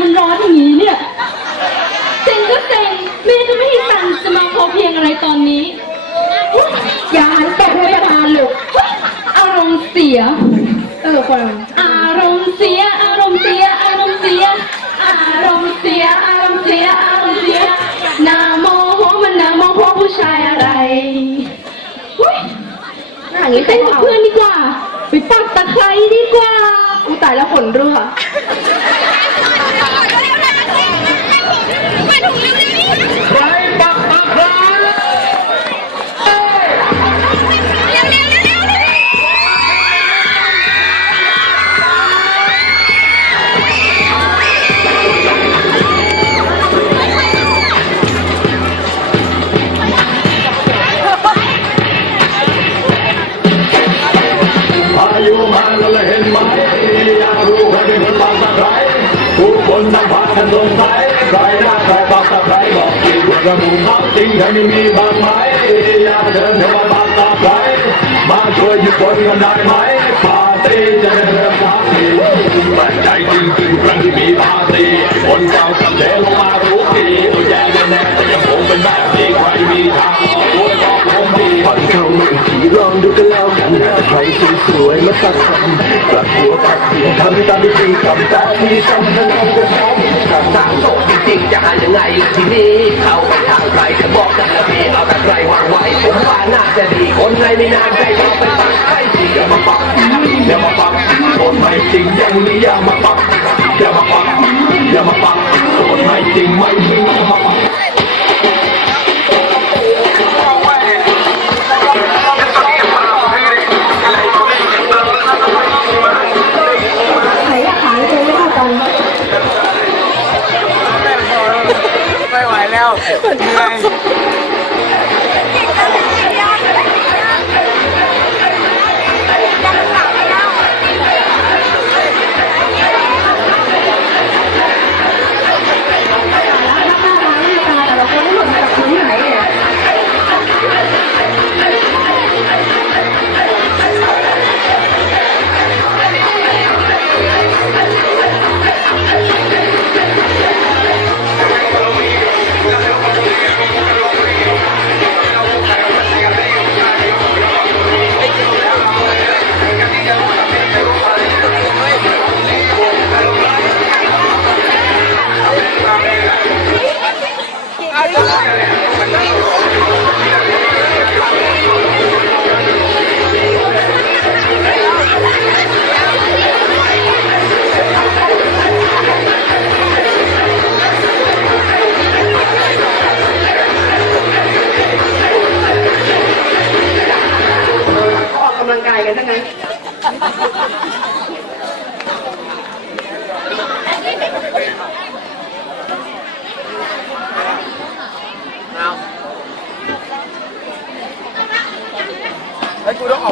มันร้อนอย่างนี้เนี่ยเซ็งก็เซ็งแม่จะไม่ให้ตังค์จะมาพอเพียงอะไรตอนนี้ อย่าหันตกเลยประธานลูกอารมณ์เสีย เออคนอารมณ์เสีย อารมณ์เสีย อารมณ์เสีย อารมณ์เสีย อารมณ์เสีย อารมณ์เสียนาโมโหมันนาโมโหผู้ชายอะไรหุ้ยอย่างนี้เต้นกับเพื่อนดีกว่า ไปปักตะไคร้ดีกว่า กูตายแล้วขนรั่ว นสงสัยใครหน้าใครปักตะไครบอกทีว่ากระบุงเขาจริงใครไม่มีบางไหมอยากเดินเธอมาปักตะไครมาช่วยหยุดคนกันได้ไหมปาร์ตี้จะได้เริ่มปาร์ตี้มั่นใจจริงๆครั้งที่มีปาร์ตี้คนเก่ากับเทลงมารู้ทีตัวแย่แน่แต่ยังคงเป็นแบบนี้ใครมีทางออกตัวบอกผมดี อนเข้ามาอีกทีลองดูกันแล้วกันหาใครสวยๆมาสักคำกลับหัวกลับเสียงทำตามที่ดีทำตามที่ซ้ำทั้งทั้งจะซ้ำถ้าสาวโสดจริงๆจะหายังไงทีนี้เข้าไปทางใครจะบอกจะพี่เอาแต่ใครวางไว้ผมว่าน่าจะดีคนในไม่นานใจเราไปปักใครทีอย่ามาปักอย่ามาปักโสดไม่จริงอย่างนี้อย่ามาปักอย่ามาปักอย่ามาปักโสดไม่จริงไม่จริงอย่ามาปัก แล้วเหนื่อย ลังกายกันทั้งนั้น